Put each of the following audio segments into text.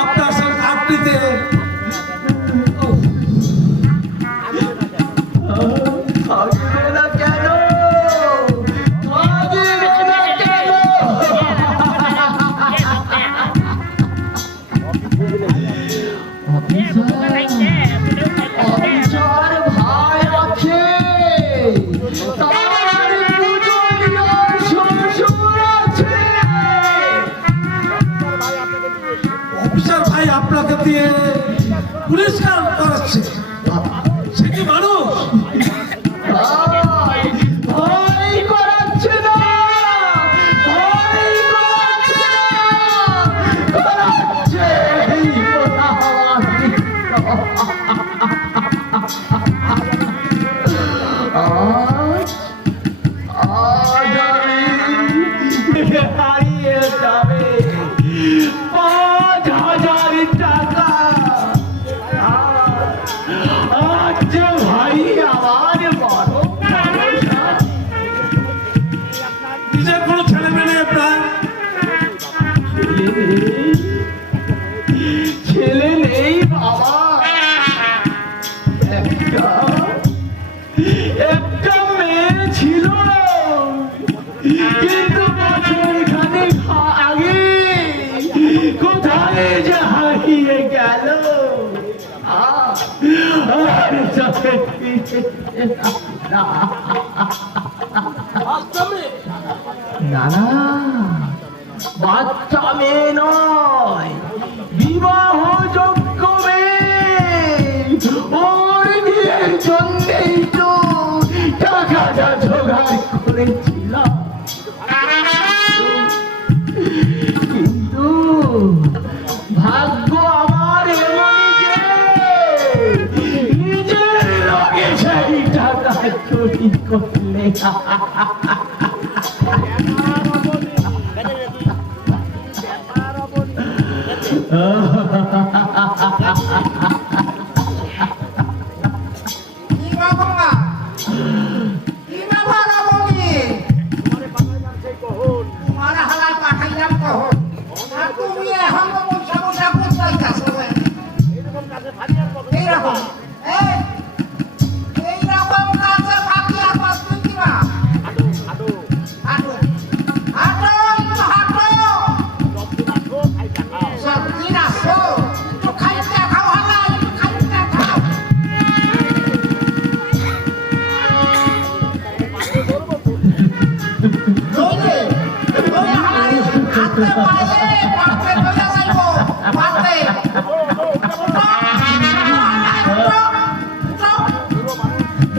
আপনার সব চাকরিতে থাকিবে না কেন? থাকিবে না কেন? অফিসার ভাই আছে, তার দুজনীয় শ্বশুর আছে। অফিসার ভাই আপনাকে দিয়ে পুরস্কার করাচ্ছে, সে কি মানুষ? ভাই, ভাই করাচ্ছে না, ভাই করাচ্ছে না, করাচ্ছে এই পোড়ামাটি। আজ আজ আমি হারিয়ে যাবে 5,000 টাকা। আজ যে ভাই আমার বড় ভরসা। নিজের কোনো ছেলে মেয়ে নেই আপনার? ছেলে নেই বাবা, একটা একটা মেয়ে ছিল, কিন্তু বছর খানেক আগে কোথায় যে হারিয়ে গেল। আর চোখে ফিরে না। না না, বাচ্চা মেয়ে নয়, বিবাহযোগ্য মেয়ে। ওর বিয়ের জন্যেই তো টাকাটা জোগাড় করেছিলাম, কিন্তু ভাগ্য আমার এমনই যে নিজের লগে সেই টাকা চুরি করলে।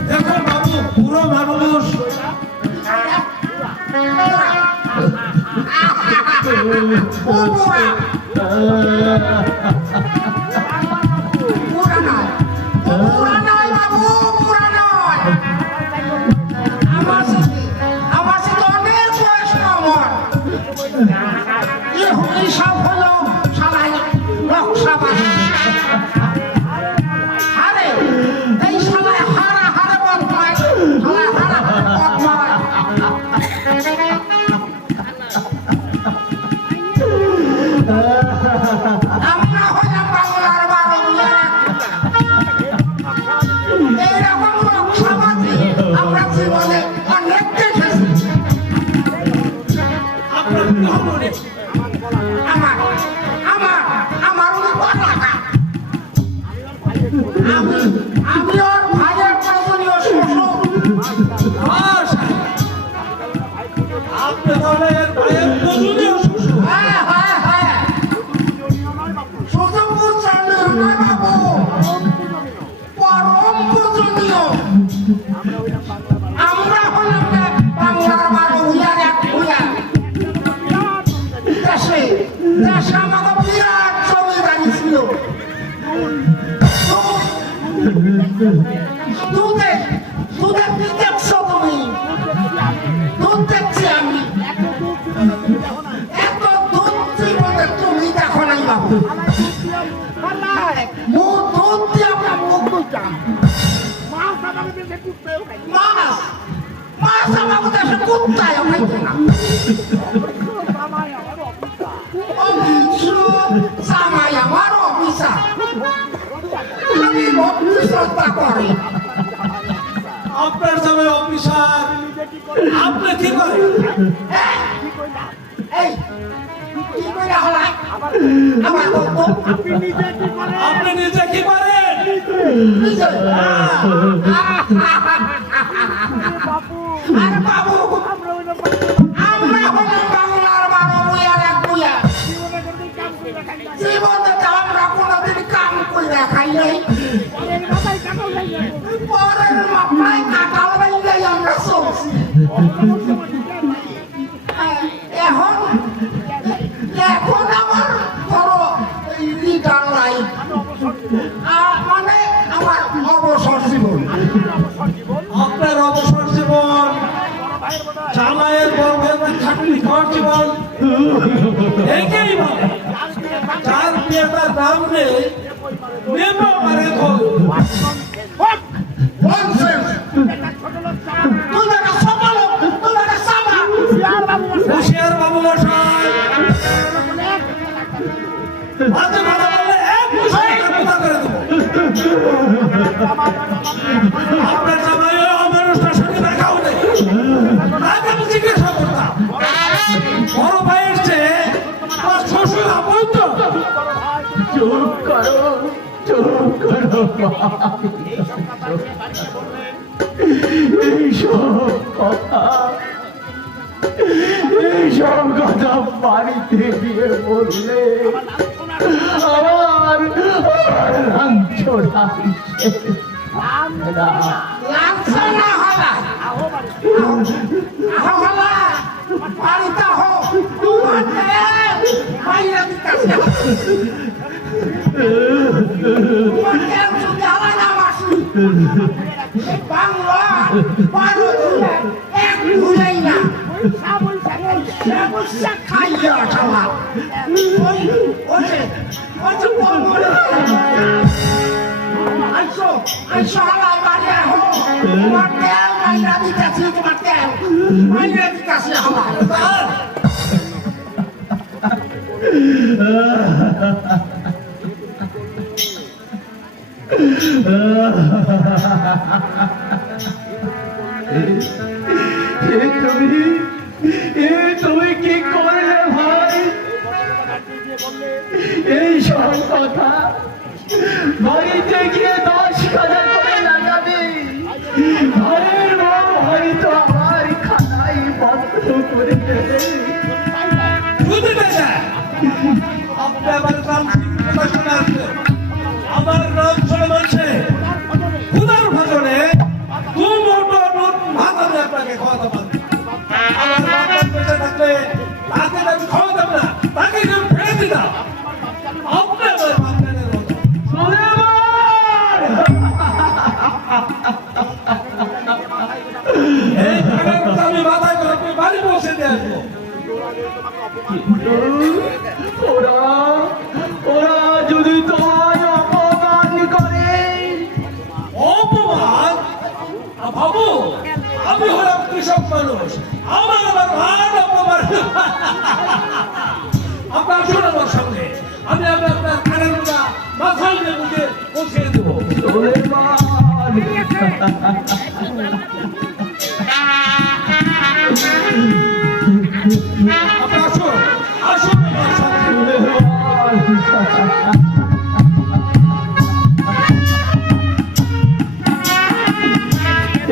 দেখো বাবু, পুরো মানুষ আমি ওর ভাইয়ের প্রয়োজনীয় শ্বশুর। আপনি তাহলে এর ভাইয়ের প্রয়োজনীয় শ্বশুর। হ্যাঁ হ্যাঁ হ্যাঁ, শুধু পূজনীয় নয় বাবু, পরম পূজনীয়। আমরা হলাম বাংলার 12 ভূঁইয়ার এক ভূঁইয়া। দেশে দেশে আমাকে বিরাট জমিদারি ছিল। দুধে দুধে কি দেখছো তুমি? দুধ দেখছি আমি, এত দুধ জীবনে তুমি দেখো নাই বাবু। মুখ দুধ দিয়ে আমরা মুখ দুইতাম। মাছ মাছ আমাকে দেশে কুত্তায় খাইতে না। অংশ চিন্তা করে। আপনার জামাই অফিসার, আপনি কি করেন? এই কি করে হলা আমার বলতো আপনি নিজে কি করেন? নিজে আর বাবু আমরা হলাম বাংলার বারো বইয়ার এক বইয়া। জীবনে তো আমরা কোনোদিন কাম করে খাই নাই, পরের মাথায় কাঁঠাল বাইলে আমরা চলছি। এখন এখন আমার ধরো রিটার্ন লাইফ, মানে আমার অবসর জীবন। আপনার অবসর জীবন, জামাইয়ের বড় ভাইয়ের চাকরি খাওয়ার জীবন, একেই বলে। যার বিয়ে তার নাম নেই, নেমে মারে ধর। Nonsense! তুই একটা সফল, তুই একটা সাবা। হুঁশিয়ার বাবু মশাই, হাতে কথা বললে এক ঘুষিতে কাপুতা করে দেবো। আপনার জামাইও অমানুষটার সঙ্গে দেখাও নেই, তাকে আমি জিজ্ঞাসা করতাম, বড় ভাইয়ের চেয়ে আমার শ্বশুর আপন তো? চুপ করো, চুপ করো। এইসব কথা বাড়িতে গিয়ে বললে আমার লাঞ্ছনা আসে। লাঞ্ছনা হলা, হলা, বাড়িতে হো, তোমার মাইরা দিতেছে। তোমার কেউ যদি আলাদা না বাসি, বাংলা বারো দিনে এক ভুলেই না। খাইয়া খাওয়া ওই যে বলবো আইসো হালাই বাড়ি আহো, তোমার তেল মাইরা দিতেছি, তোমার তেল মাইরা দিতেছি হালাই। তুমি কি করলে ভাই? এই সব কথা বাড়িতে গিয়ে 10,000 করে লাগাবে। ঘরের বউ হয়তো আমার খানাই বন্ধ করে দেবে। বুঝতে চাই আপনি আমার নাম কথা শুনে আসছেন, আমার নাম শুনে মানছে খুদার ভজনে দু মোটো নোট ভাত আমি আপনাকে খাওয়াতে পারবো। আমার বাবার বেঁচে থাকলে তাকে আমি খাওয়াতাম না, তাকে আমি ফেলে দিতাম। আপনি আমার বাপের মতো এই টাকাটা আমি মাথায় করে আপনি বাড়ি পৌঁছে দিয়ে আসবো। ওরা ওরা যদি তোমার অপমান করে, অপমান? বাবু, আমি হলাম কৃষক মানুষ, আমার ভাই অপমান। আপনার শুনুন আমার সঙ্গে, আমি আপনার খানের মুখা মাথায় দিয়ে মুখে পৌঁছিয়ে দেবো। আপনি আসুন, আসুন আমার সঙ্গে।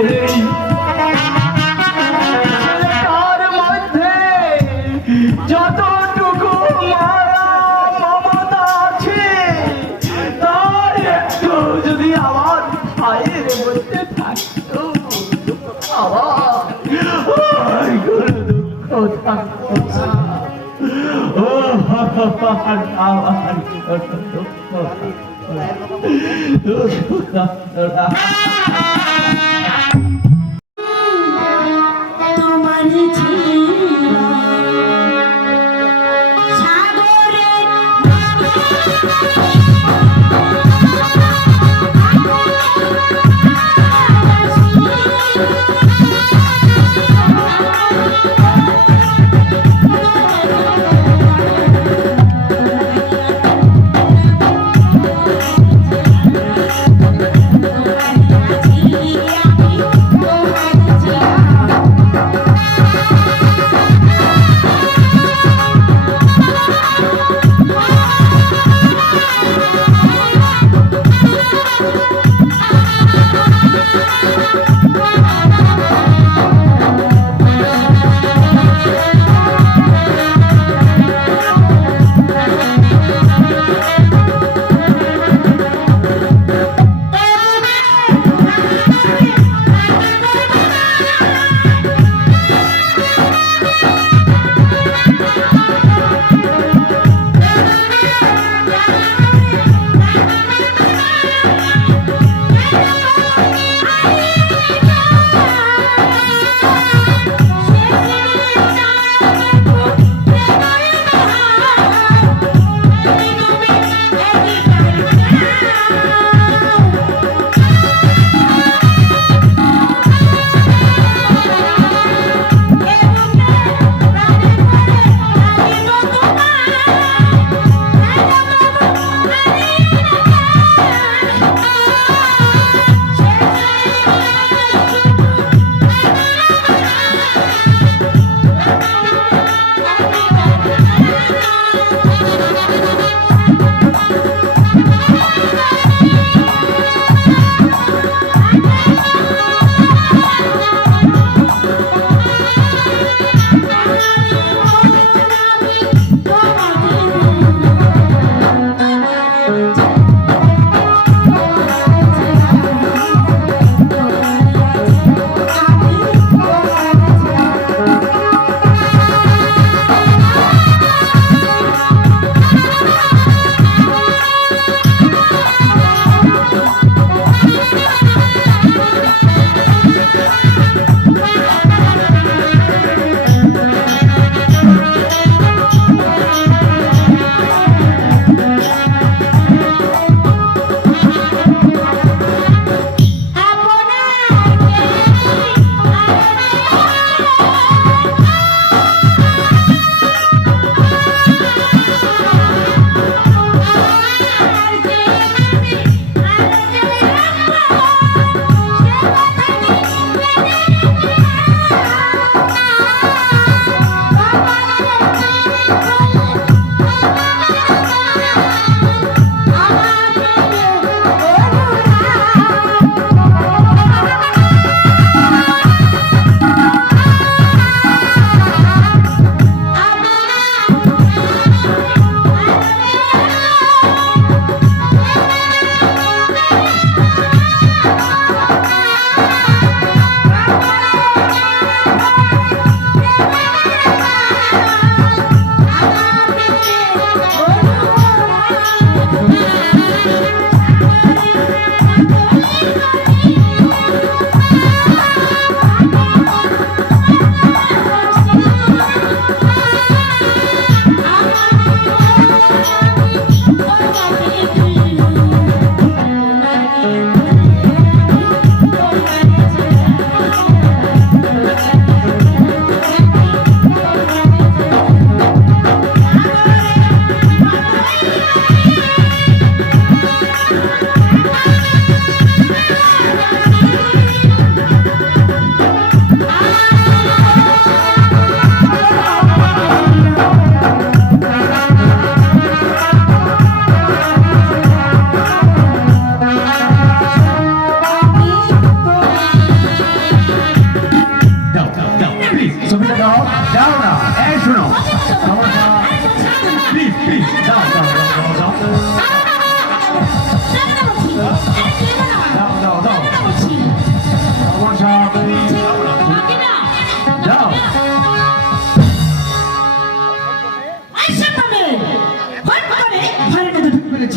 এই তার মধ্যে যতটুকু মায়া মমতা আছে, তার একটু যদি আমার ভাইয়ের মধ্যে থাকতো, আমার কোনো দুঃখ থাকতো না। আমার কোনো দুঃখ থাকতো না। তোমার জীবন সাগরের ভালোবাসি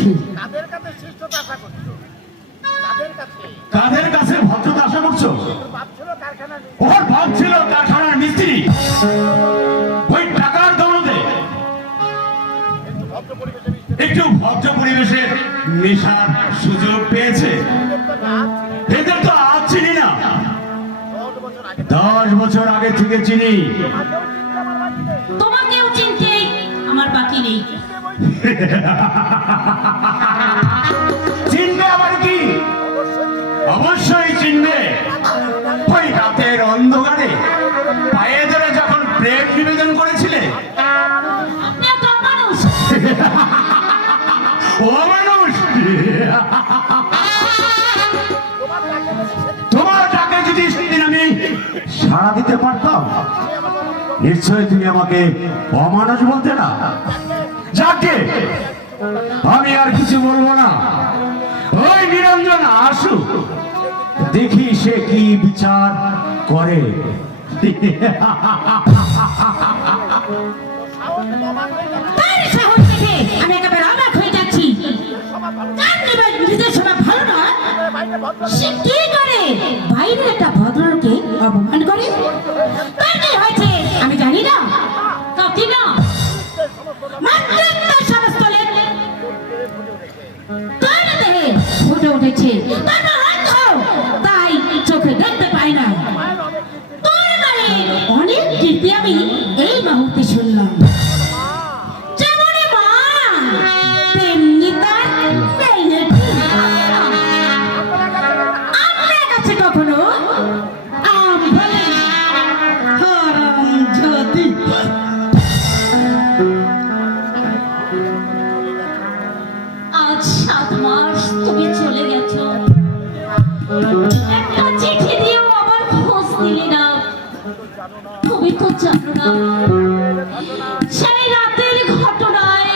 করছি। কাদের কাছে ভদ্রতা আশা করছো? ওর ভাব ছিল কারখানার মিস্ত্রি, ওই টাকার দৌলতে একটু ভদ্র পরিবেশে নেশার সুযোগ পেয়েছে। এদের তো আজ চিনি না, 10 বছর আগে থেকে চিনি। তোমাকেও চিনতে আমার বাকি নেই। চিনবে আবার কি? অবশ্যই চিনবে। ওই রাতের অন্ধকারে পায়ে ধরে যখন প্রেম নিবেদন করেছিলে, আপনি একটা মানুষ। ও মানুষ, তোমার ডাকে যদি সেদিন আমি সাড়া দিতে পারতাম, নিশ্চয়ই তুমি আমাকে অমানুষ বলতে না। যাকে আমি আর কিছু বলবো না। ওই নিরঞ্জন আসুক, দেখি সে কি বিচার করে। তার সাহস দেখে আমি একেবারে অবাক হয়ে যাচ্ছি। তার নিজের সময় ভালো নয়, সে কি করে বাইরে একটা ভদ্রলোককে অপমান করে? তার কি হয়েছে আমি জানি না, কাউকে না, মাত্র তার সমাজস্থলে তার দেহে ফুটে উঠেছে। তার অন্ধ, তাই চোখে দেখতে পাই না। তোর গায়ে অনেক কীর্তি আমি এই মুহূর্তে শুনলাম। যেমন মা, তেমনি তার মেয়েটি। আপনার কাছে কখনো আম ফলে হারামজাদি। আজ 7 মাস তুমি চলে গেছো, একটা চিঠি দিয়েও আবার খোঁজ নিলে না। তুমি তো জানো না সেই রাতের ঘটনায়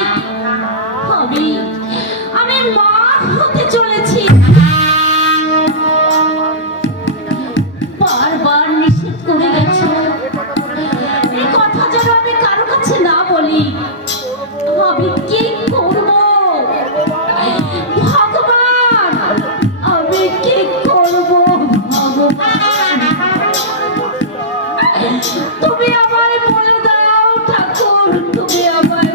আমি মা হতে চলেছি। বারবার নিষেধ করে গেছো, এই কথা যেন আমি কারো কাছে না বলি। আমি কি করবো ভগবান, আমি কি করবো ভগবান? তুমি আমায় বলে দাও ঠাকুর, তুমি আমায়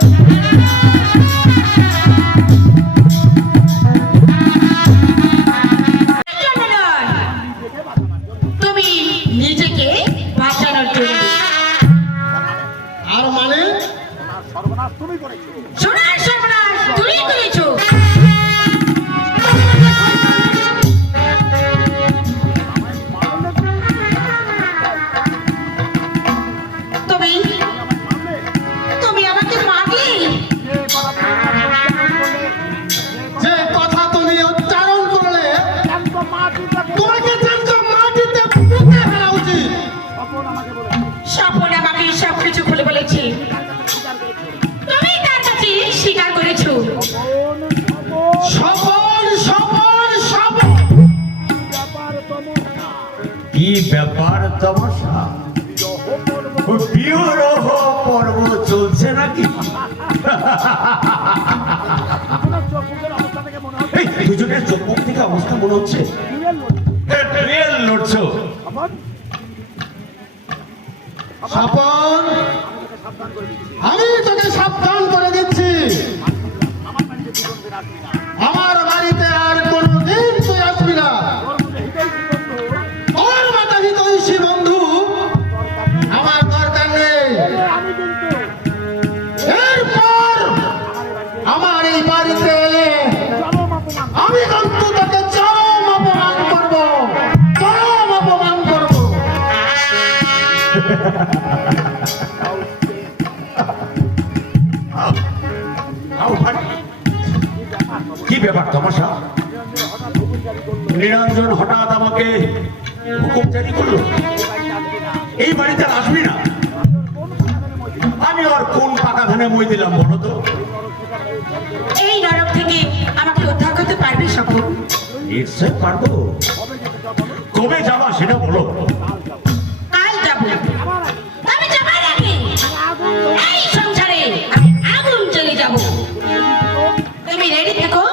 তুমি নিজেকে বাঁচানোর জন্য। আর মানে সোনার সর্বনাশ তুমি করেছো। তুমি তুমি আমাকে মারলে। যে কথা তুমি উচ্চারণ করলে, তোমাকে জ্যান্ত মাটিতে পুঁতে ফেলা উচিত। স্বপন আমাকে সব কিছু খুলে বলেছে, তুমি তার কাছে স্বীকার করেছো। সফল সফল সফল। কি ব্যাপার তমাশা? বিরহ পর্ব চলছে নাকি? এই দুজনের চোখ মুখ থেকে অবস্থা মনে হচ্ছে রিয়েল লড়ছো। স্বপন, আমি তোকে সাবধান করে দিচ্ছি, আমার বাড়িতে আর কোনদিন তুই আসবি না। তোর মাতা হিতৈষী বন্ধু আমার দরকার নেই। এরপর আমার এই বাড়িতে এলে আমি কিন্তু তোকে চরম অপমান করবো, চরম অপমান করবো। কি ব্যাপার তমাশা? নিরঞ্জন হঠাৎ আমাকে হুকুম জারি করলো, এই বাড়িতে আর আসবি না। আমি আর কোন পাকা ধানে মই দিলাম বলো তো? এই নরক থেকে আমাকে উদ্ধার করতে পারবে স্বপন? নিশ্চয় পারবো। কবে যাবা সেটা বলো। কাল যাবো। আমি যাবার আগে এই সংসারে আমি আগুন জ্বেলে যাবো। তুমি রেডি থেকো।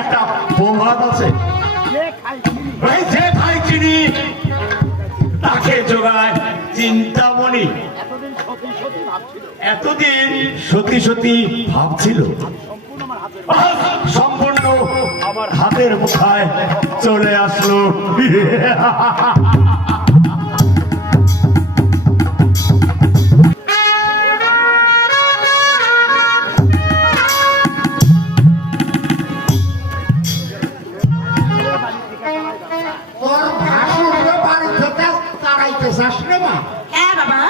একটা প্রবাদ আছে, এই যে খাই চিনি তাকে জোগায় চিন্তামণি। এতদিন সত্যি সত্যি ভাবছিল, আজ সম্পূর্ণ আমার হাতের মুঠায় চলে আসলো। তোর ভাসুরের বাড়ি থেকে তাড়াইতে চাস রে মা? হ্যাঁ বাবা,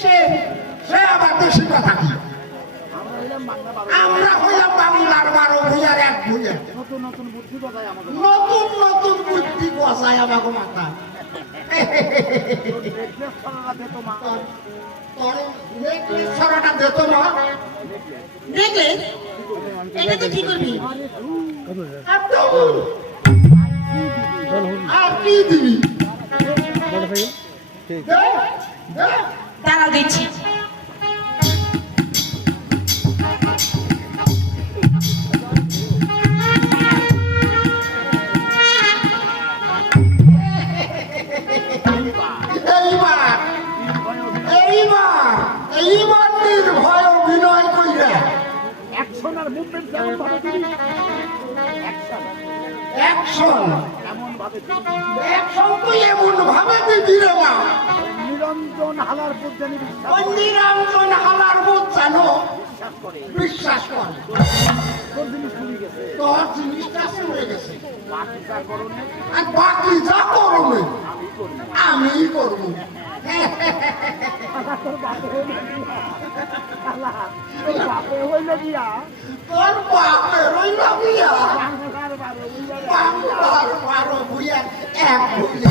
সে সে আবার বেশি কথা কি? আমরা হইলাম বাংলার 12 ভূঁইয়ার এক ভূঁইয়া। নতুন নতুন বুদ্ধি গজায় আমাকে মাথা। তোর নেকলেস ছড়াটা দে তো মা। দেখলে এটা তো ঠিক করবি। একদম। আর কি দিবি? দে, দে। দাঁড়াও দিচ্ছি। এইবার নির্ভয় অভিনয় কইরা অ্যাকশন তুই এমন ভাবে দিবি রে মা, নিরঞ্জন হালার বুদ্ধানি ওই নিরঞ্জন হালার বোধ জানো বিশ্বাস করে তোর জিনিসটা চলে গেছে, আর বাকি যা করবে আমি করবো। তোর বাপের ওই লাগিয়া বাংলার 12 ভূঁইয়ার এক ভূঁইয়া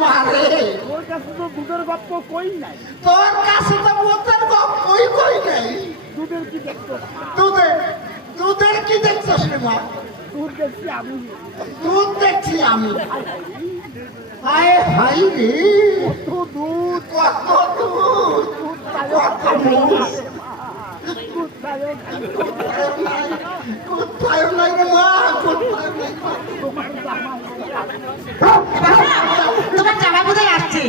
মারে। ওর কাছে তো দুধের গপ্প কই নাই, তোর কাছে তো বোতের গপ কই নাই। দুধের কি দেখতো? দুধের কি দেখছিস রে মা? দুধ দেখছি আমি, দুধ দেখছি আমি। হায় হায় রে, কত দুধ, কত দুধ, কত দুধ। কোথায় নাই রে মা, কোথায় নাই? তোমার জামা কোথায় আসছে?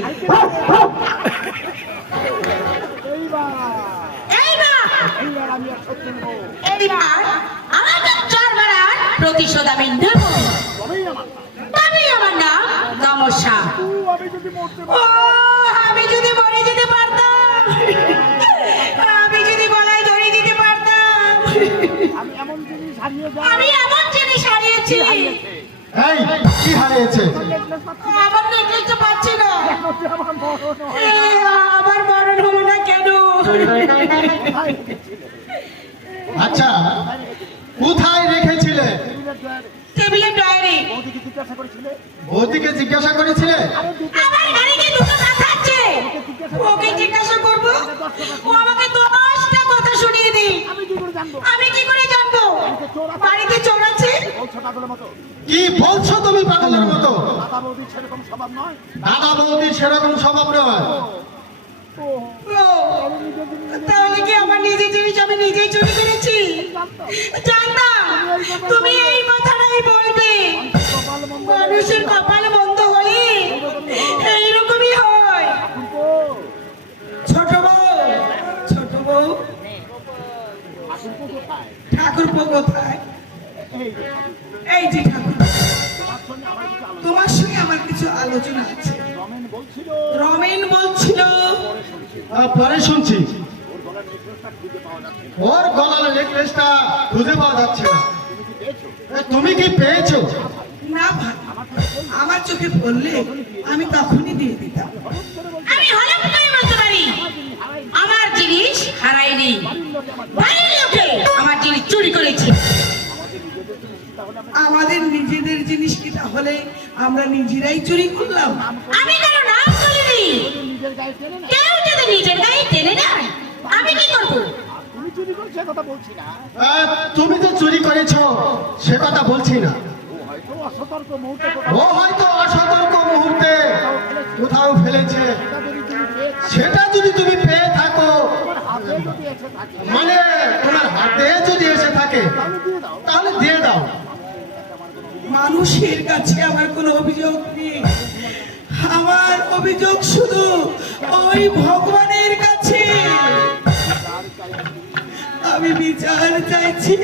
এইবার আমি আর সত্যি নেবো, এইবার আমাকে চর মারার প্রতিশোধ আমি নেব। তবেই আমার নাম তমসা। আমি যদি মরতে ও, আমি যদি মরে যেতে পারতাম, আমি যদি গলায় দড়ি দিতে পারতাম। আমি এমন জিনিস হারিয়ে যাই, আমি এমন জিনিস হারিয়েছি, এই কি হারিয়েছে? আমার নেকলেসটা পাচ্ছি না। আমার মরণ হয়। এ, আমার মরণ হলো না কেন? আচ্ছা, কোথায় রেখেছিলে? টেবিলের ডায়েরি। বৌদিকে জিজ্ঞাসা করেছিলে? বৌদিকে জিজ্ঞাসা করেছিলে? আমার গাড়িতে দুটো কথা আছে, ওকে জিজ্ঞাসা করবো, ও আমাকে 10টা কথা শুনিয়ে দিই। আমি কি করে জানবো? আমি কি করে জানবো? বাড়িতে চোর আছে। বলছো পাগলের মতো, কি বলছো তুমি পাগলের মতো? দাদা বৌদির সেরকম স্বভাব নয়। দাদা বৌদির সেরকম স্বভাব নয়। ও, ও, তাহলে কি আমার নিজের জিনিস আমি নিজেই চুরি করেছি? জানতাম তুমি এই কথাটাই বলবে। কপাল মন্দ, মানুষের কপাল বন্ধ হলে এইরকমই হয়। ছোট বউ ঠাকুরপো কোথায়? এই যে ঠাকুর, তোমার সঙ্গে আমার কিছু আলোচনা আছে। রমেন বলছিল পরে শুনছি ওর গলার নেকলেসটা খুঁজে পাওয়া যাচ্ছে না। তুমি কি পেয়েছো? না ভাই, আমার চোখে পড়লে আমি তখনই দিয়ে দিতাম। আমি হলে করে বলতে পারি আমার জিনিস হারাইনি, বাড়ির লোকে আমার জিনিস চুরি করেছে। আমাদের নিজেদের জিনিস কি তাহলে আমরা নিজেরাই চুরি করলাম? আমি কারো নাম বলিনি, কেউ যদি নিজের গায়ে টেনে নেয় আমি কি করবো? তুমি চুরি করছো সে কথা বলছি না, তুমি যে চুরি করেছো সে কথা বলছি না। ও হয়তো অসতর্ক মুহূর্তে ও হয়তো অসতর্ক মুহূর্তে কোথাও ফেলেছে সেটা যদি তুমি পেয়ে থাকো, সেটা যদি তুমি পেয়ে থাকো, হাতে যদি এসে থাকে মানে তোমার হাতে যদি এসে থাকে তাহলে দিয়ে দাও। তাহলে দিয়ে দাও। মানুষের কাছে আমার কোনো অভিযোগ নেই, আমার অভিযোগ শুধু ওই ভগবানের কাছে। আমি বিচার চাইছি,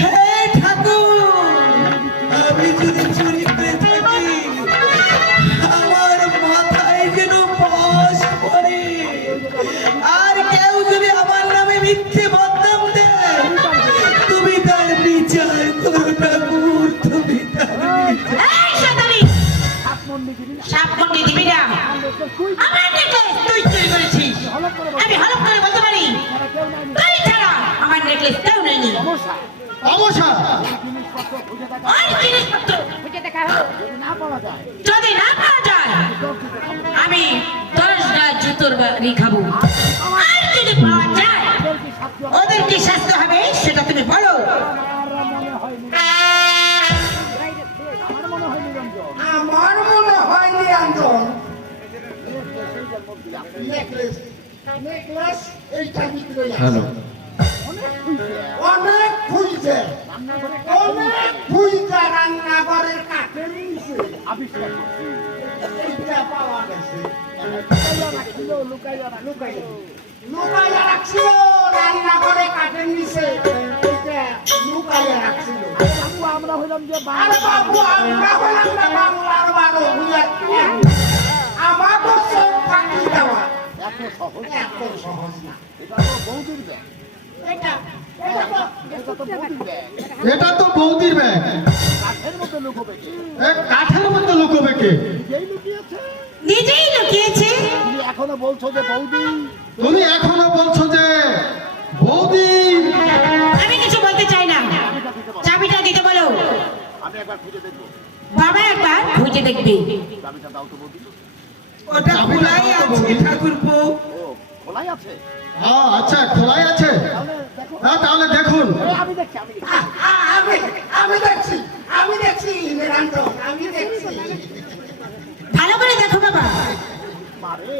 হে ঠাকুর, আমি যদি চুরি করে থাকি আমার মাথায় যেন বাস পড়ে, আর কেউ যদি আমার নামে মিথ্যে বদনাম দেয়, তুমি তার বিচার করো ঠাকুর, তুমি তার বিচার। এই শয়তানি! সাপমন্ডি দিবি না। আমার necklace তুই চুরি করেছিস। আমি হলফ করে বলতে পারি, তুই ছাড়া আমার necklace কেউ নেয়নি। অবসা ওই জিনিসপত্র যদি না পাওয়া যায়, আমি 10টা জুতোর বাড়ি খাবো। আর যদি পাওয়া যায়, ওদের কি শাস্তি হবে সেটা তুমি বলো। আমার মনে হয় নিরঞ্জন নেকলেস এইটার ভিতরে আছে। অনেক খুঁজছে, অনেক খুঁজছে রান্নাঘরের কাঠের নিচে এইটা পাওয়া গেছে। লুকাইয়া রাখছিল রান্নাঘরে কাঠের নিচে, এইটা লুকাইয়া রাখছিল। আমরা হইলাম যে আরে বাবু, আমরা হলাম না বাংলার বারো বুঝার কি? আমাকে সব ফাঁকি দেওয়া এত সহজ, এত সহজ না। এটা তো বৌদির ব্যাগ, এটা এটা তো এটা তো বৌদির ব্যাগ, এটা তো বৌদির ব্যাগ, কাঠের মধ্যে লুকোবে কি? কাঠের মধ্যে লুকোবে কে? নিজেই লুকিয়েছে। নিজেই লুকিয়েছে। তুমি এখনো বলছো যে বৌদি, তুমি এখনো বলছো যে বৌদি। আমি কিছু বলতে চাই না, চাবিটা দিতে বলো। আমি একবার খুঁজে দেখবো। বাবা একবার খুঁজে দেখবে। চাবিটা দাও তো বৌদি। ওটা খোলাই আছে ঠাকুরপো। ও খোলাই আছে, হ্যাঁ আচ্ছা, খোলাই আছে। তাহলে দেখো। হ্যাঁ তাহলে দেখুন। আমি দেখছি, আমি দেখছি। আমি দেখছি, আমি দেখছি নিরঞ্জন, আমি দেখছি। ভালো করে দেখো বাবা। মারে,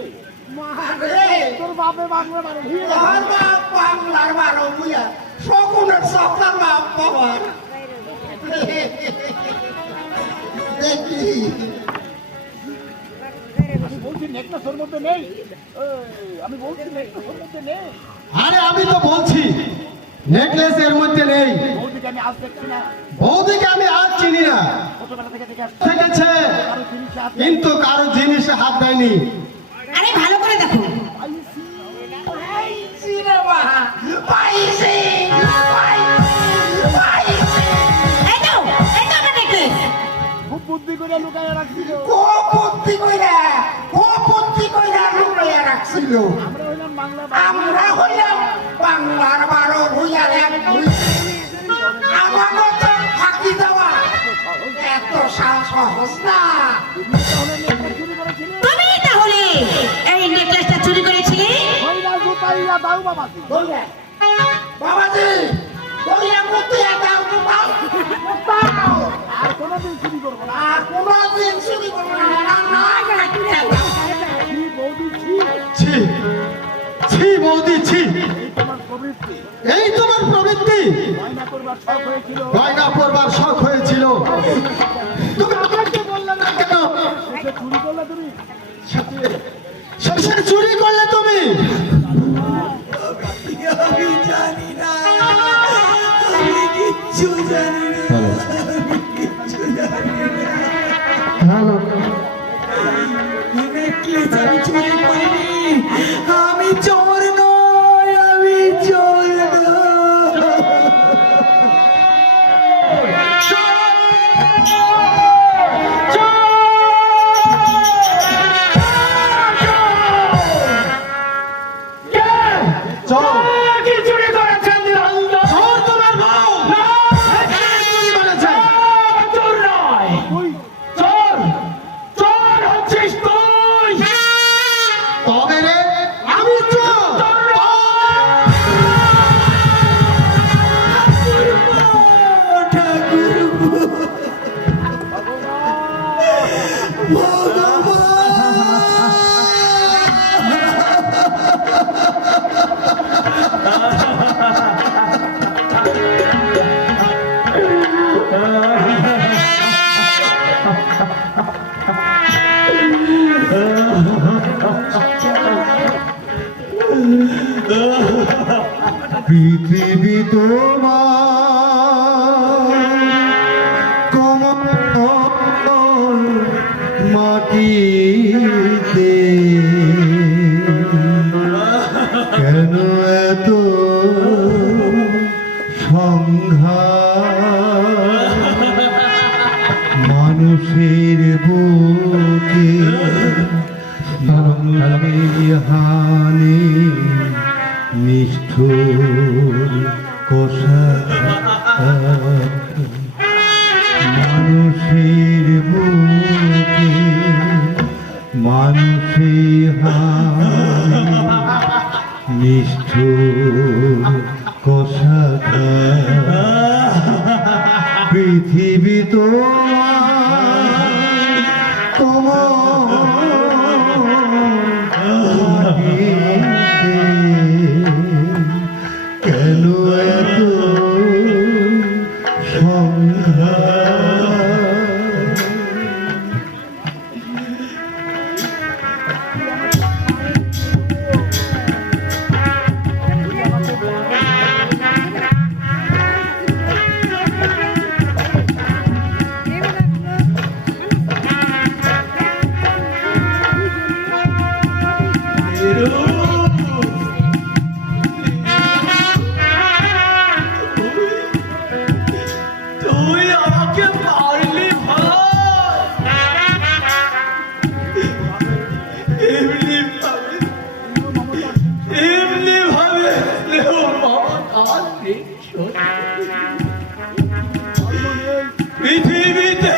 মারে তোর বাপে বাংলা মারে ভিড়ে গেছে। তোর বাপ বাংলার বারো বুঝা শকুনের সকাল বাপ বাবার দেখি। আমি বলছি নেকলেস ওর মধ্যে নেই। আমি বলছি নেকলেস ওর মধ্যে নেই। আরে আমি তো বলছি নেকলেস এর মধ্যে নেই। বৌদিকে আমি আজ দেখছি না, বৌদিকে আমি আজ চিনি না, ছোটবেলা থেকে দেখে আসছি। থেকেছে কারো জিনিসে হাত কিন্তু কারো জিনিসে হাত দেয়নি। আরে ভালো করে দেখো। পাইছি রে মা, পাইছি, পাইছি। এই তো আমার necklace। খুব বুদ্ধি করে লুকায় রাখছিল। কপত্তি কইরা লুকাইয়া রাখছিল। আমরা হইলাম বাংলা, আমরা হইলাম বাংলার বারো ভুইয়ার এক ভুই। আমাকে তো ফাঁকি দেওয়া এত সহজ না। তাহলে নেকলেস চুরি করেছিলে। তুমি তাহলে এই নেকলেসটা চুরি করেছিলে? হইলা রূপাইয়া দাও বাবাকে। বলবে বাবাজি বলিয়া মুতিয়া দাও তো দাও দাও। আর কোনোদিন চুরি করবো না। আর কোনদিন চুরি করবো না, না না কাটিয়া দাও। কি বৌদি ছি, ছি ছি বৌদি ছি, এই তোমার প্রবৃত্তি। এই তোমার প্রবৃত্তি। গয়না করবার শখ হয়েছিল, গয়না পরবার শখ হয়েছিল, তুমি আমাকে বললে না কেন? সে চুরি করলে তুমি। শেষে চুরি করলে তুমি। আমি জানি না, আমি কিচ্ছু জানি না, আমি কিচ্ছু জানি না। নেকলেস আমি চুরি করিনি, আমি চোর নই, আমি চোর নই। চলো, কি চুরি করেছেন নিরঞ্জন? চোর তোমার বউ। চুরি করেছে। চোর নয়, চোর চোর হচ্ছিস তুই। তবে রে আমি চোর। পৃথিবী তোমার কমল মাটিতে কেন এত সংঘাত মানুষের বুকে মানুষের হানি নিষ্ঠুর কষা মানুষের বুকে মানুষের হানি নিষ্ঠুর কষা পৃথিবী কেন এত সংঘাত তুই আমাকে মারলি ভাই, এমনি ভাবে স্নেহ মমতার পৃথিবীতে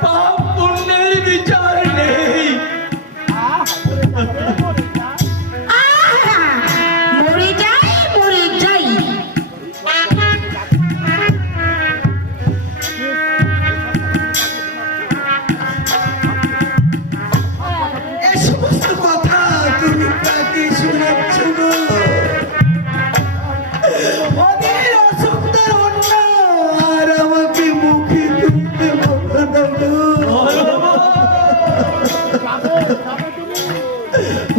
পাপ পুণ্যের বিচার নেই। মরে যাই মরে যাই। এই সমস্ত কথা তুমি কাকে শোনাচ্ছ গো? ওদের অসুখদের অন্য আর আমাকে মুখে তুলতে বলো না গো।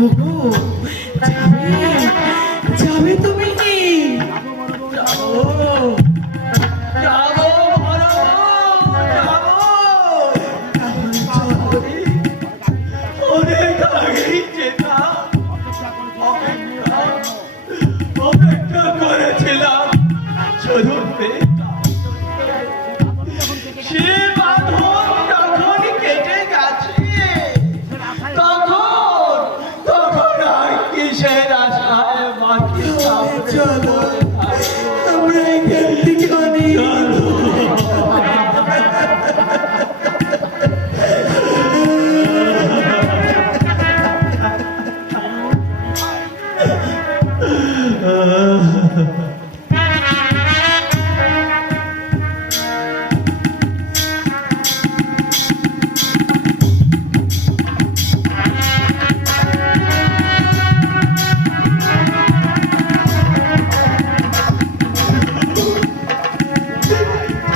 ওগো, যাবে যাবে তুমি যাবো, যাবো, যাবো। অনেক আগেই যেতাম, অপেক্ষা করেছিলাম শুধু পেতাম। সে বাঁধন যখন কেটে গেছে, তখন আর কিসের আশায় বাকি চলো আমরা এখান থেকে অনেক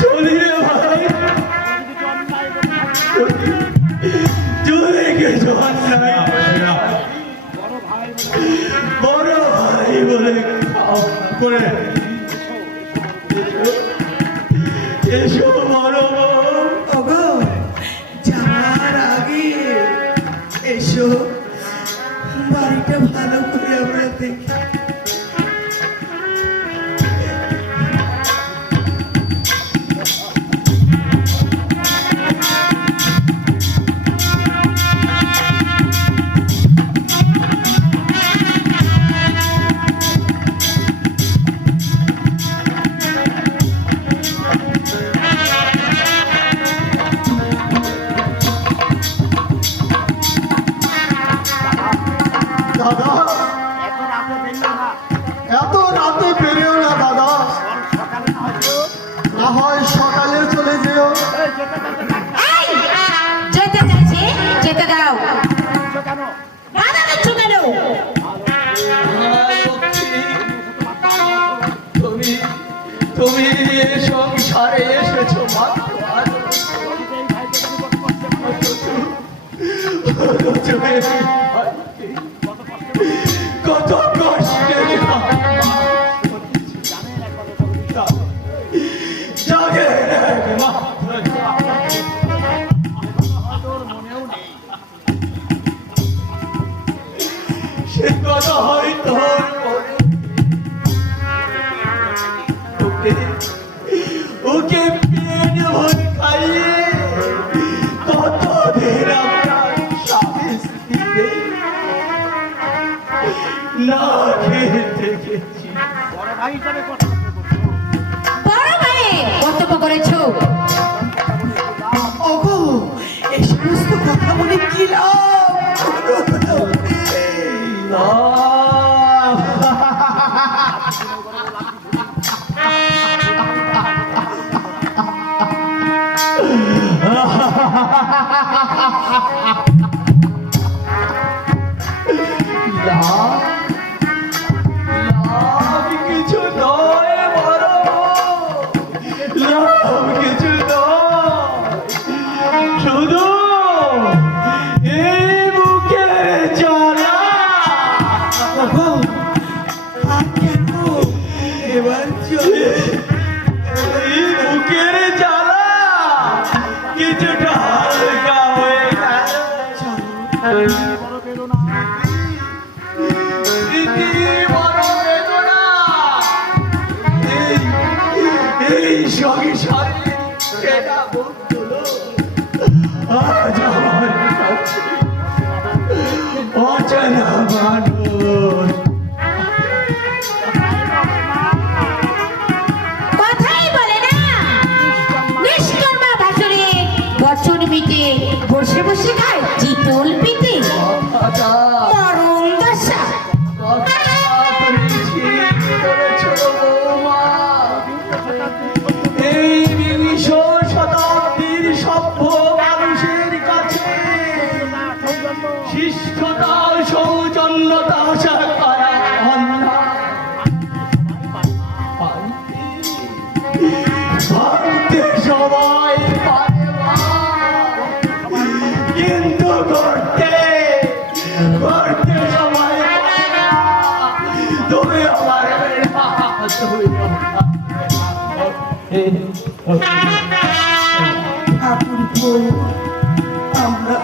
চলি রে ভাই, চলে গেছ অন্যায় বড় ভাই বলে করে এসো বড় বোন। ওগো, যাওয়ার আগে এসো, বাড়িটা ভালো করে আমরা দেখি। ঘরে এসেছো মাত্র কত কষ্টে জাগে সে কথা হয়তো ওকে পেট ভরে খাইয়ে কতদিন আপনার স্বামী স্ত্রীকে না খেয়ে দেখেছি। বড় ভাই হিসাবে কথা বড় ভাইয়ের কর্তব্য করেছো। ওগো এই সমস্ত কথা বলে কি লাভ? লাভ কিছু নয় বড়, লাভ কিছু নয়, শুধু এই বুকের জ্বালা। ওগো আর কেন এবার চলে এই বুকের জ্বালা কিছুটা হালকা হয়ে গেল। বড় বেদনা স্মৃতি বড় বেদনা, এই সংসারে সেটা বন্ধুলো আজ আমার কাছে অচেনা মানুষ। কথাই বলে না নিষ্কর্মা ভাসুরে বচন মিটে বসে বসে খায় চিতল পিঠে মরণ দশা। এই বিংশ শতাব্দীর সভ্য মানুষের কাছে শিষ্টতা সৌজন্যতা আশা করা অন্যায়। ভাবতে সবাই পারে মা, কিন্তু করতে করতে সবাই পারে না। তুমি আমার বেড়া, তুমি আমার ঠাকুর গো, আমরা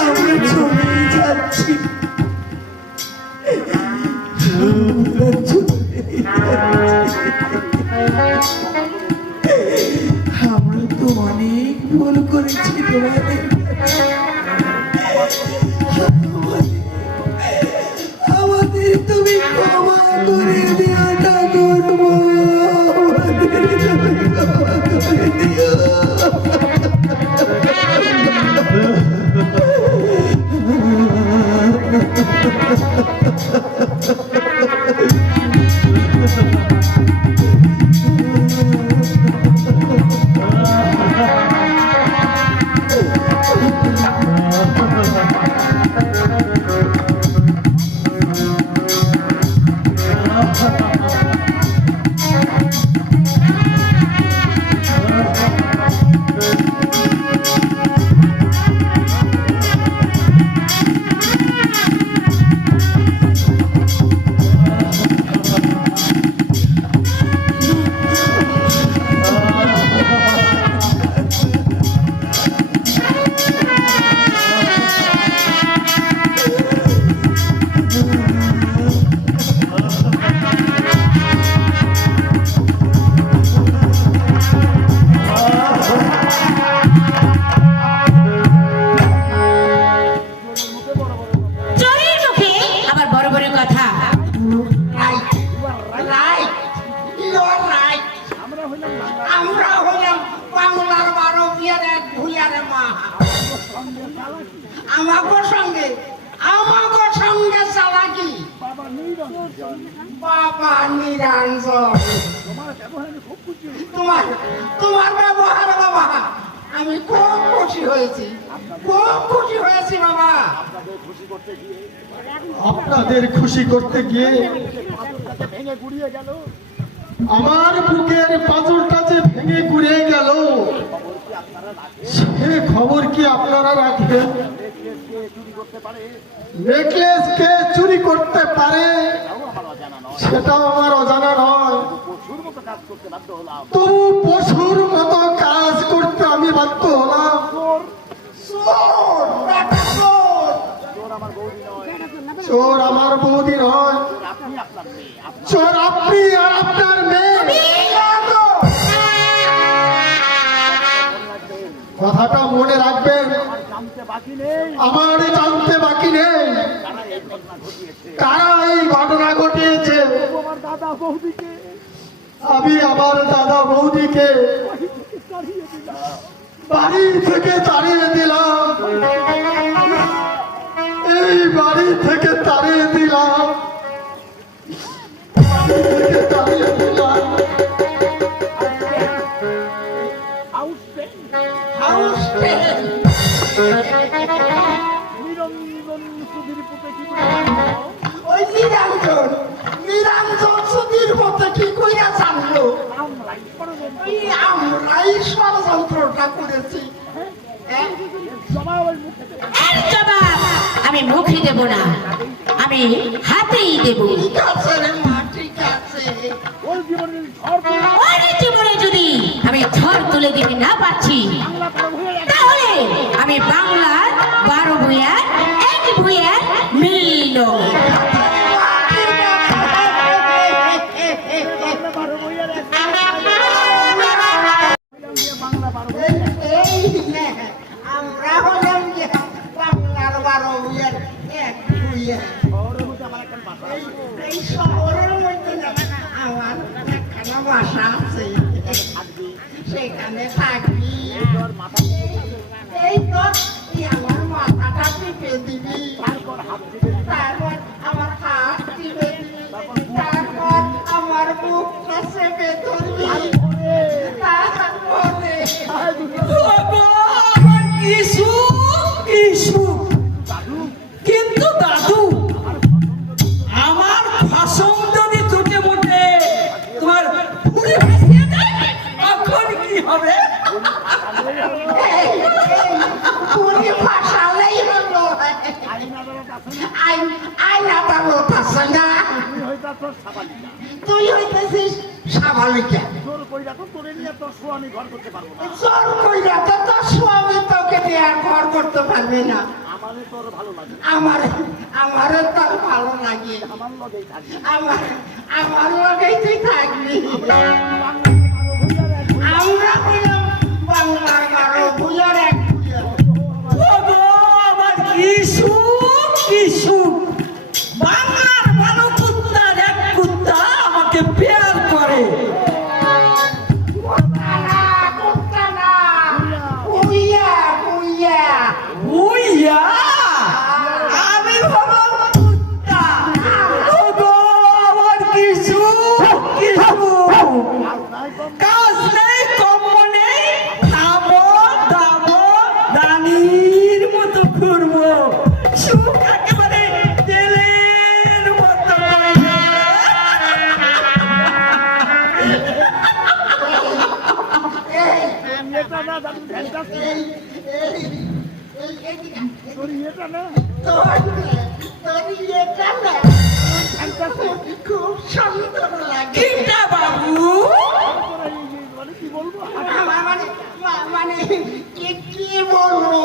চলে যাচ্ছি, আমরা চলে যাচ্ছি। আমরা তো অনেক ভুল করেছি তোমাদের আমাদের তুমি ক্ষমা করে দিও ঠাকুর গো, আমাদের তুমি ক্ষমা করে দিও। চোরের মুখে আবার বড় বড় কথা। Right, you are right. আমরা হলাম বাংলার 12 বিয়ারের ভুইয়ারে মা। আমাগো সঙ্গে চালাকি বাবা নিরঞ্জন। তোমার ব্যবহার বাবা আমি খুব খুশি হয়েছি, খুব খুশি হয়েছি বাবা। আপনাদের খুশি করতে গিয়ে ভেঙে গুড়িয়ে গেল। আমার বুকের পাঁজরটা যে ভেঙে ঘুরে গেল, সে খবর কি আপনারা রাখেন? নেকলেস কে চুরি করতে পারে সেটাও আমার অজানা নয়। তবু পশুর মতো কাজ করতে আমি বাধ্য হলাম। চোর, বেটা চোর। চোর আমার বৌদি নয়, চোর আপনি আর আপনার মেয়ে। কথাটা মনে রাখবেন, আমার জানতে বাকি নেই কারা এই ঘটনা ঘটিয়েছে। আমি আমার দাদা বৌদিকে বাড়ি থেকে তাড়িয়ে দিলাম, এই বাড়ি থেকে তাড়িয়ে দিলাম, বাড়ি থেকে তাড়িয়ে দিলাম। House train. ওই নিরঞ্জন, নিরঞ্জন সুধীর মতো কি কইরা জানলো? ওই আমরাই ষড়যন্ত্রটা করেছি। হ্যাঁ? এর জবাব আমি মুখে দেব না, আমি হাতেই দেব। ঠিক আছে রে মা, ঠিক আছে। ওর জীবনে যদি আমি ঝড় তুলে দিতে না পারছি, তাহলে আমি বাংলার 12 ভূঁইয়ার এক ভূঁইয়ার মিলল। আমরা হলাম যে বাংলার 12 ভূঁইয়ার এক ভূঁইয়া। এই শহরের মধ্যে আমার একখানা বাসা আছে, সেখানে থাকি। এই তো তুই আমার মাথাটা টিপে দিবি, তারপর আমার হাত টিপে দিবি, তারপর আমার বুকটা চেপে ধরবি, তারপরে কিন্তু দাদু, আমার ভাষণ যদি চোটে মোটে তোমার ফুলে ভাসিয়ে দেয়, তখন কি হবে? পুরি ফাঁসালেই হলো। আইন আদালত আছে না, তুই হইতেছিস সাবালিকা। জোর কইরা তো তোর স্বামী তোকে নিয়ে আর ঘর করতে পারবে না। আমারে তোর ভালো লাগে, আমার লগেই তুই থাকবি। আমরা হইলাম বাংলার 12 ভূঁইয়ার এক ভূঁইয়া। ওগো, আমার কি সুখ, কি সুখ! বাংলার 12 কুত্তার এক কুত্তা আমাকে পেয়ার করে। উইয়া, আমি হবো কুত্তা। ওগো, আমার কি সুখ, কি সুখ! কাজ নেই, কম্ম নেই, খাবো, দাবো, দানির মতো ঘুরবো। সুখ একেবারে তেলের মতো করে। খুব সুন্দর লাগে। কিটা বাবু, মানে কি বলবো,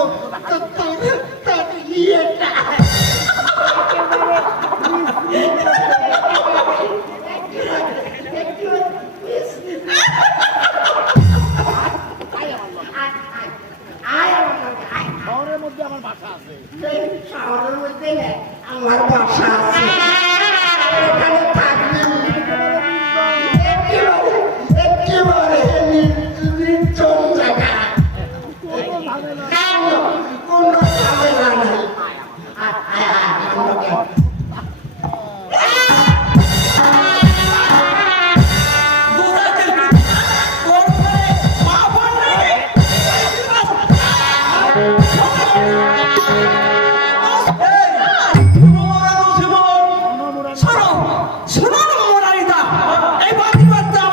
তোর ইয়েটা শহরের মধ্যে আমার বাসা আছে, এখানে থাকবি। একেবারে নির্জন জায়গা, কোনো ঝামেলা নাই। শোনো, শোনো না মোরাইদা, এই বাড়ি বাচ্চা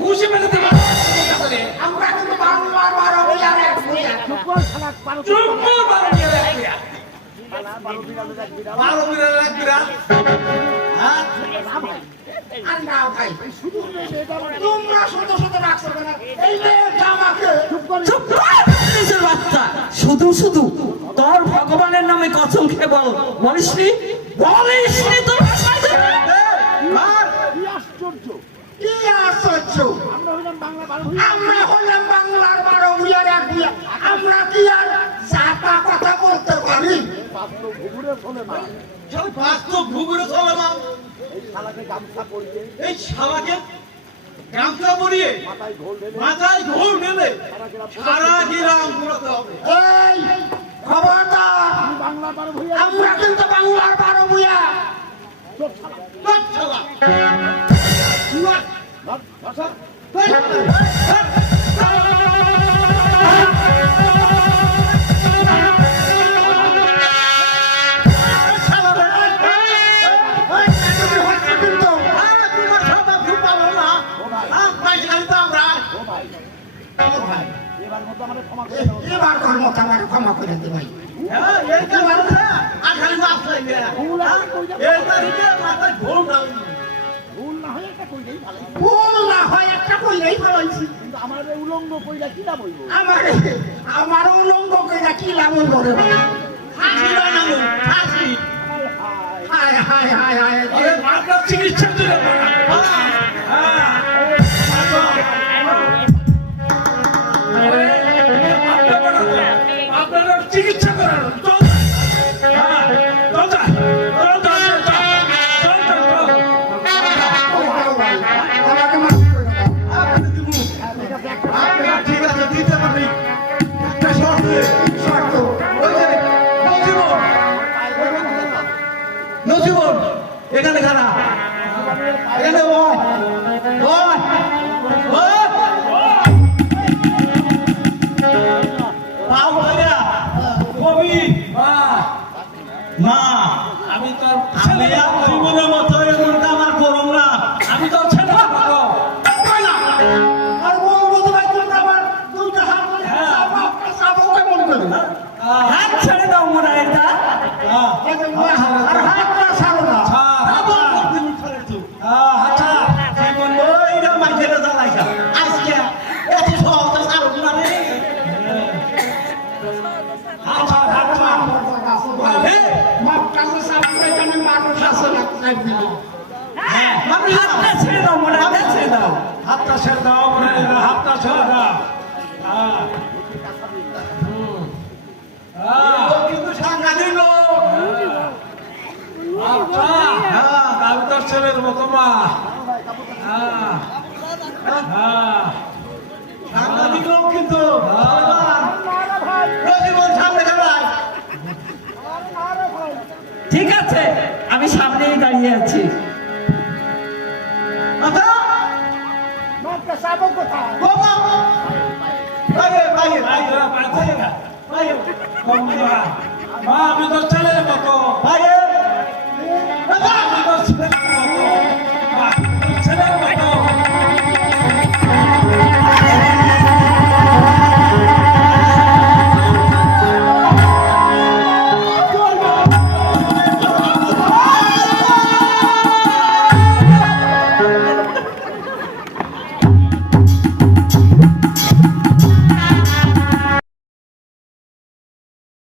ঘুষি মেরে দেবো আমরা কিন্তু বাংলার বারো বিয়ার এক ভূয়া। চুপ কর, বারো বিড়াল এক বিড়াল। বারো বিড়াল এক বিড়াল। হ্যাঁ? আর নাও ভাই, তোমরা শুধু শুধু রাখছো কেন? এই মেয়েটা আমাকে চুপ কর, নিজের বাচ্চা। শুধু শুধু তোর ভগবানের নামে কসম খেয়ে বলিসনি তোর ভাষায় দেবে? কি আশ্চর্য! কি আশ্চর্য! আমরা হইলাম বাংলা বারো ভূঁইয়া। আমরা হলাম বাংলার বারো ভূয়ার এক ভূয়া। আমরা কি আর চাপা কথা বলতে পারি? বাস্তব ঘুঘুরে চলে না। বাস্তব ঘুঘুরে চলে না। এই শালাকে গামছা পরিয়ে, এই শালাকে গামছা পরিয়ে মাথায় ঢোল ঢেলে মাথায় ঢোল ঢেলে সারা গ্রাম ঘুরাতে হবে। এই খবরদার, বাংলা বারো ভূঁইয়া। আমরা কিন্তু বাংলার বারো ভূয়া। চোখ শালা। ধর শালা। ধর, ধর শালা। এবার মধ্যে আমাদের ক্ষমা করে দাও। এবার কর্মটা আমার ক্ষমা করে দে ভাই। ভুল না হয় একটা কইলেই ভালো। ভুল না হয় একটা কইলেই ফেলাইছি। কিন্তু আমার এই উলঙ্গ কইরা কি না বলবো? আমার উলঙ্গ কইরা কি লাভ হইব রে ভাই? হায় হায়। হায় হায় হায় হায়। চিকিৎসা আপনারা চিকিৎসা করার চল আমাকে মাফ করে দাও। ঠিক আছে দিতে পারি একটা শর্তে শর্ত। নজিবন এখানে খানা এখানে বয় বয় বয় পাও ভাইয়া কবি মা আমি তোর আমি জীবনের মতো এমন আমার করুম না আমি তোর ছেলে আর বলবো ভাই তোমরা আমার দুইটা হাত ধরে সাবো কেমন করে? হাত ছেড়ে দাও মোরায়ের দা। আর হাতটা ছাড়ো না। মাপ কাছে সাবলে কেন মানুষ আছে না দিল। হাতটা ছেড়ে দাও মোরায়ের দা, ছেড়ে দাও। হাতটা ছেড়ে দাও হাতটা ছেড়ে দাও কিন্তু সাংঘাতিক লোক আচ্ছা হ্যাঁ কাবিতার ছেলের মতো মা সাংঘাতিক লোক কিন্তু জীবন সামনে খেলায় ঠিক আছে, আমি সামনেই দাঁড়িয়ে আছি। আচ্ছা মাপটা সাবো কোথায়? বাবা বাইরে বাইরে বাইরে বাইরে মা আমি তোর ছেলের মতো বাইরে